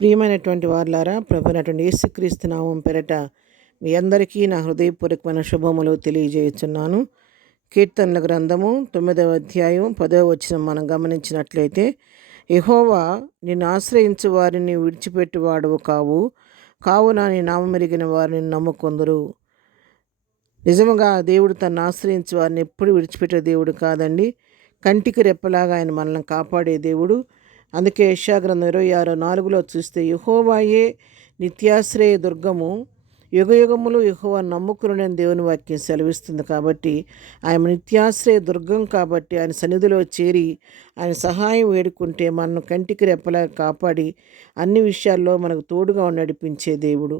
ప్రియమైనటువంటి వారులారా, ప్రభువైనటువంటి యేసుక్రీస్తు నామం పేరట మీ అందరికీ నా హృదయపూర్వకమైన శుభములు తెలియజేయుచున్నాను. కీర్తనల గ్రంథము 9వ అధ్యాయం 10వ వచనం మనం గమనించినట్లయితే, యెహోవా నిన్ను ఆశ్రయించు వారిని విడిచిపెట్టువాడవు కావు, కావున నీ నామమెరిగిన వారిని నమ్ముకొందురు. నిజముగా దేవుడు తను ఆశ్రయించు వారిని ఎప్పుడు విడిచిపెట్టే దేవుడు కాదండి. కంటికి రెప్పలాగా ఆయన మనల్ని కాపాడే దేవుడు. అందుకే యెషయా గ్రంథం 26:4 చూస్తే, యెహోవాయే నిత్యాశ్రయ దుర్గము, యుగయుగములు యెహోవా నమ్ముకుని దేవుని వాక్యం సెలవిస్తుంది. కాబట్టి ఆయన నిత్యాశ్రయ దుర్గం కాబట్టి ఆయన సన్నిధిలో చేరి ఆయన సహాయం వేడుకుంటే మనను కంటికి రెప్పలాగా కాపాడి అన్ని విషయాల్లో మనకు తోడుగా నడిపించే దేవుడు.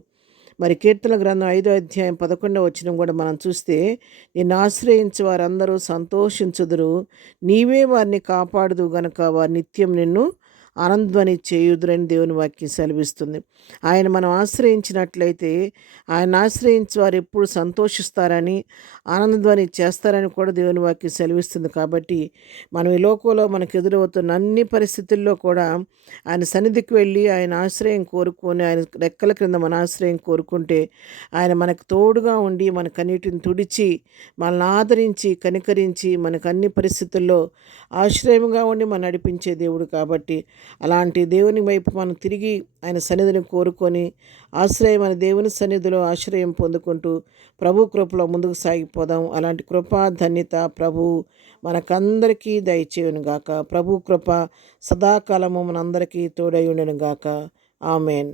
మరి కీర్తన గ్రంథం 5వ అధ్యాయం 11వ వచనం కూడా మనం చూస్తే, నిన్ను ఆశ్రయించి వారందరూ సంతోషించుదురు, నీవే వారిని కాపాడుదు గనుక వారు నిత్యం నిన్ను ఆనందధ్వని చేయుదురని దేవుని వాక్యం సెలవిస్తుంది. ఆయన మనం ఆశ్రయించినట్లయితే, ఆయన ఆశ్రయించి వారు ఎప్పుడు సంతోషిస్తారని, ఆనందధ్వని చేస్తారని కూడా దేవుని వాక్యం సెలవిస్తుంది. కాబట్టి మనం ఈ లోకంలో మనకు ఎదురవుతున్న అన్ని పరిస్థితుల్లో కూడా ఆయన సన్నిధికి వెళ్ళి ఆయన ఆశ్రయం కోరుకొని, ఆయన రెక్కల క్రింద మన ఆశ్రయం కోరుకుంటే ఆయన మనకు తోడుగా ఉండి మన కన్నీటిని తుడిచి మనల్ని ఆదరించి కనికరించి మనకు అన్ని పరిస్థితుల్లో ఆశ్రయముగా ఉండి మనం నడిపించే దేవుడు. కాబట్టి అలాంటి దేవుని వైపు మనం తిరిగి ఆయన సన్నిధిని కోరుకొని ఆశ్రయమైన దేవుని సన్నిధిలో ఆశ్రయం పొందుకుంటూ ప్రభు కృపలో ముందుకు సాగిపోదాం. అలాంటి కృపా ధన్యత ప్రభు మనకందరికీ దయచేయును గాక. ప్రభు కృప సదాకాలము మనందరికీ తోడై ఉండును గాక. ఆమెన్.